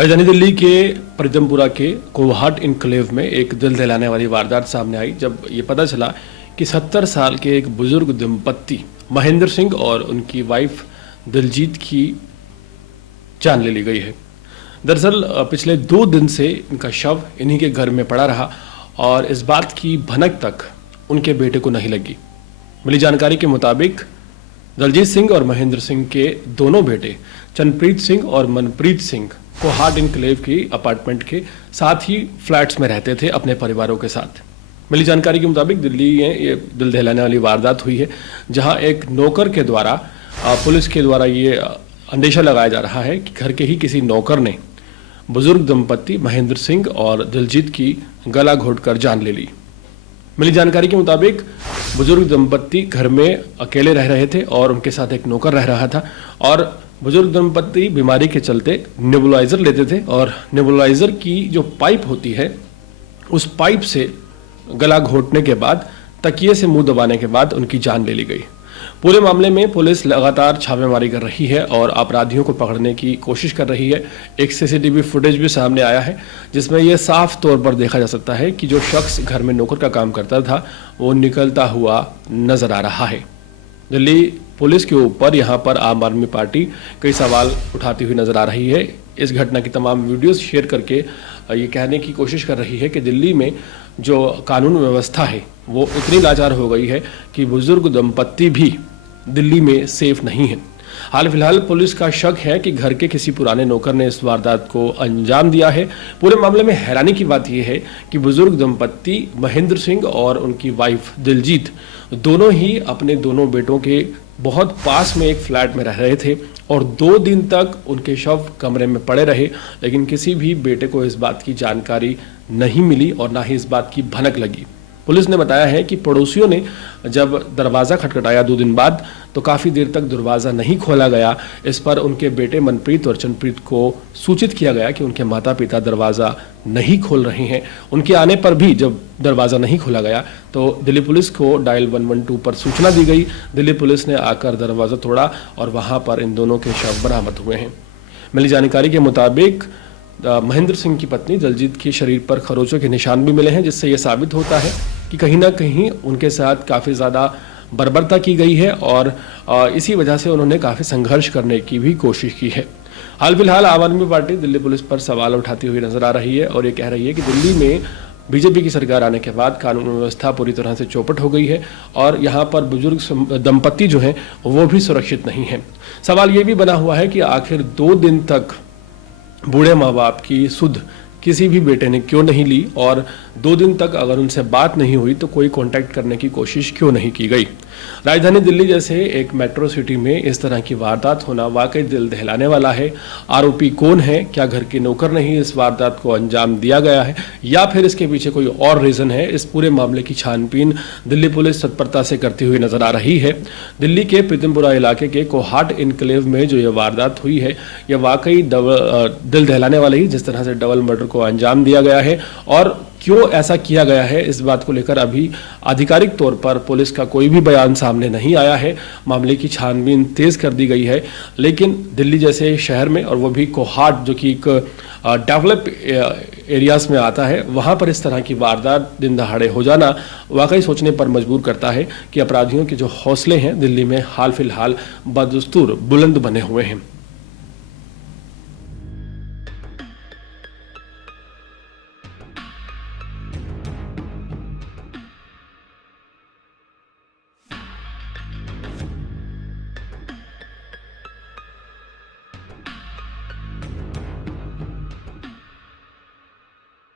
राजधानी दिल्ली के प्रीतमपुरा के कोहाट इनक्लेव में एक दिल दहलाने वाली वारदात सामने आई जब ये पता चला कि 70 साल के एक बुजुर्ग दंपत्ति महेंद्र सिंह और उनकी वाइफ दिलजीत की जान ले ली गई है। दरअसल पिछले 2 दिन से इनका शव इन्हीं के घर में पड़ा रहा और इस बात की भनक तक उनके बेटे को नहीं लगी। मिली जानकारी के मुताबिक दिलजीत सिंह और महेंद्र सिंह के दोनों बेटे चंद्रप्रीत सिंह और मनप्रीत सिंह कोहाट इनक्लेव की अपार्टमेंट के साथ ही फ्लैट्स में रहते थे अपने परिवारों के साथ। मिली जानकारी के मुताबिक दिल्ली में ये दिल दहलाने वाली वारदात हुई है, जहां एक नौकर के द्वारा पुलिस के द्वारा ये अंदेशा लगाया जा रहा है कि घर के ही किसी नौकर ने बुजुर्ग दंपत्ति महेंद्र सिंह और दिलजीत की गला घोटकर जान ले ली। मिली जानकारी के मुताबिक बुजुर्ग दंपत्ति घर में अकेले रह रहे थे और उनके साथ एक नौकर रह रहा था और बुजुर्ग दंपत्ति बीमारी के चलते नेबुलाइजर लेते थे और नेबुलाइजर की जो पाइप होती है उस पाइप से गला घोटने के बाद तकिए से मुंह दबाने के बाद उनकी जान ले ली गई। पूरे मामले में पुलिस लगातार छापेमारी कर रही है और अपराधियों को पकड़ने की कोशिश कर रही है। एक सीसीटीवी फुटेज भी सामने आया है जिसमें यह साफ तौर पर देखा जा सकता है कि जो शख्स घर में नौकर का काम करता था वो निकलता हुआ नजर आ रहा है। दिल्ली पुलिस के ऊपर यहाँ पर आम आदमी पार्टी कई सवाल उठाती हुई नजर आ रही है। इस घटना की तमाम वीडियोस शेयर करके ये कहने की कोशिश कर रही है कि दिल्ली में जो कानून व्यवस्था है वो इतनी लाचार हो गई है कि बुजुर्ग दंपत्ति भी दिल्ली में सेफ नहीं है। हाल फिलहाल पुलिस का शक है कि घर के किसी पुराने नौकर ने इस वारदात को अंजाम दिया है। पूरे मामले में हैरानी की बात यह है कि बुजुर्ग दंपत्ति महेंद्र सिंह और उनकी वाइफ दिलजीत दोनों ही अपने दोनों बेटों के बहुत पास में एक फ्लैट में रह रहे थे और 2 दिन तक उनके शव कमरे में पड़े रहे, लेकिन किसी भी बेटे को इस बात की जानकारी नहीं मिली और ना ही इस बात की भनक लगी। पुलिस ने बताया है कि पड़ोसियों ने जब दरवाज़ा खटखटाया 2 दिन बाद तो काफ़ी देर तक दरवाज़ा नहीं खोला गया। इस पर उनके बेटे मनप्रीत और चंद्रप्रीत को सूचित किया गया कि उनके माता पिता दरवाज़ा नहीं खोल रहे हैं। उनके आने पर भी जब दरवाज़ा नहीं खोला गया तो दिल्ली पुलिस को डायल 112 पर सूचना दी गई। दिल्ली पुलिस ने आकर दरवाज़ा तोड़ा और वहाँ पर इन दोनों के शव बरामद हुए हैं। मिली जानकारी के मुताबिक महेंद्र सिंह की पत्नी दिलजीत के शरीर पर खरोचों के निशान भी मिले हैं, जिससे यह साबित होता है कि कहीं ना कहीं उनके साथ काफ़ी ज़्यादा बर्बरता की गई है और इसी वजह से उन्होंने काफ़ी संघर्ष करने की भी कोशिश की है। हाल फिलहाल आम आदमी पार्टी दिल्ली पुलिस पर सवाल उठाती हुई नजर आ रही है और ये कह रही है कि दिल्ली में बीजेपी की सरकार आने के बाद कानून व्यवस्था पूरी तरह से चौपट हो गई है और यहाँ पर बुजुर्ग दंपत्ति जो हैं वो भी सुरक्षित नहीं है। सवाल ये भी बना हुआ है कि आखिर 2 दिन तक बूढ़े माँ बाप की सुध किसी भी बेटे ने क्यों नहीं ली और 2 दिन तक अगर उनसे बात नहीं हुई तो कोई कांटेक्ट करने की कोशिश क्यों नहीं की गई। राजधानी दिल्ली जैसे एक मेट्रो सिटी में इस तरह की वारदात होना वाकई दिल दहलाने वाला है। आरोपी कौन है? क्या घर के नौकर ने ही इस वारदात को अंजाम दिया गया है या फिर इसके पीछे कोई और रीजन है? इस पूरे मामले की छानबीन दिल्ली पुलिस तत्परता से करती हुई नजर आ रही है। दिल्ली के प्रीतमपुरा इलाके के कोहाट इनक्लेव में जो ये वारदात हुई है यह वाकई दिल दहलाने वाली है। जिस तरह से डबल मर्डर को अंजाम दिया गया है और क्यों ऐसा किया गया है इस बात को लेकर अभी आधिकारिक तौर पर पुलिस का कोई भी बयान सामने नहीं आया है। मामले की छानबीन तेज कर दी गई है, लेकिन दिल्ली जैसे शहर में और वो भी कोहाट जो कि एक डेवलप एरियाज में आता है वहाँ पर इस तरह की वारदात दिन दहाड़े हो जाना वाकई सोचने पर मजबूर करता है कि अपराधियों के जो हौसले हैं दिल्ली में हाल फिलहाल बदस्तूर बुलंद बने हुए हैं।